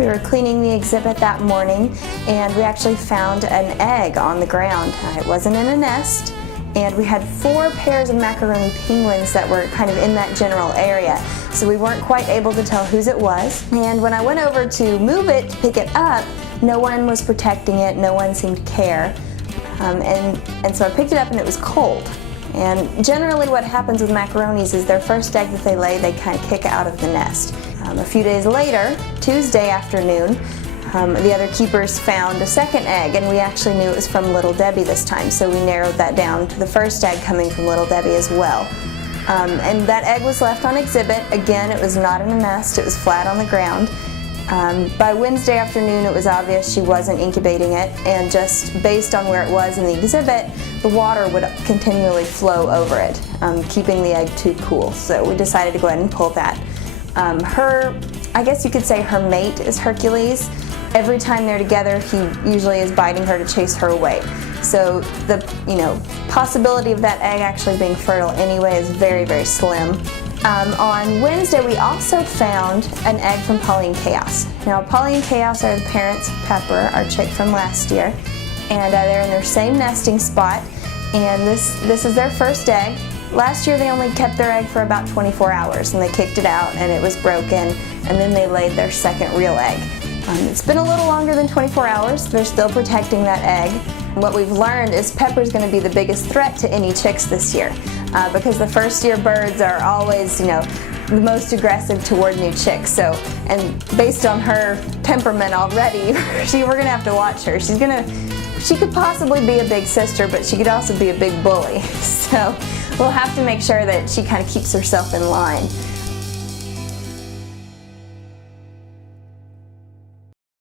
We were cleaning the exhibit that morning and we actually found an egg on the ground. It wasn't in a nest, and we had 4 pairs of macaroni penguins that were kind of in that general area. So we weren't quite able to tell whose it was. And when I went over to move it, to pick it up, no one was protecting it, no one seemed to care. And so I picked it up and it was cold. And generally what happens with macaronis is their first egg that they lay, they kind of kick out of the nest. A few days later, Tuesday afternoon, the other keepers found a second egg, and we actually knew it was from Little Debbie this time, so we narrowed that down to the first egg coming from Little Debbie as well. And that egg was left on exhibit. Again, it was not in a nest, it was flat on the ground. By Wednesday afternoon it was obvious she wasn't incubating it, and just based on where it was in the exhibit, the water would continually flow over it, keeping the egg too cool. So we decided to go ahead and pull that. I guess you could say her mate is Hercules. Every time they're together, he usually is biting her to chase her away. So the possibility of that egg actually being fertile anyway is very, very slim. On Wednesday, we also found an egg from Paulie and Chaos. Now, Paulie and Chaos are the parents of Pepper, our chick from last year, and they're in their same nesting spot, and this is their first egg. Last year, they only kept their egg for about 24 hours, and they kicked it out, and it was broken, and then they laid their second real egg. It's been a little longer than 24 hours. They're still protecting that egg. What we've learned is Pepper's going to be the biggest threat to any chicks this year, because the first year birds are always, the most aggressive toward new chicks. So, and based on her temperament already, we're going to have to watch her. She could possibly be a big sister, but she could also be a big bully. So we'll have to make sure that she kind of keeps herself in line.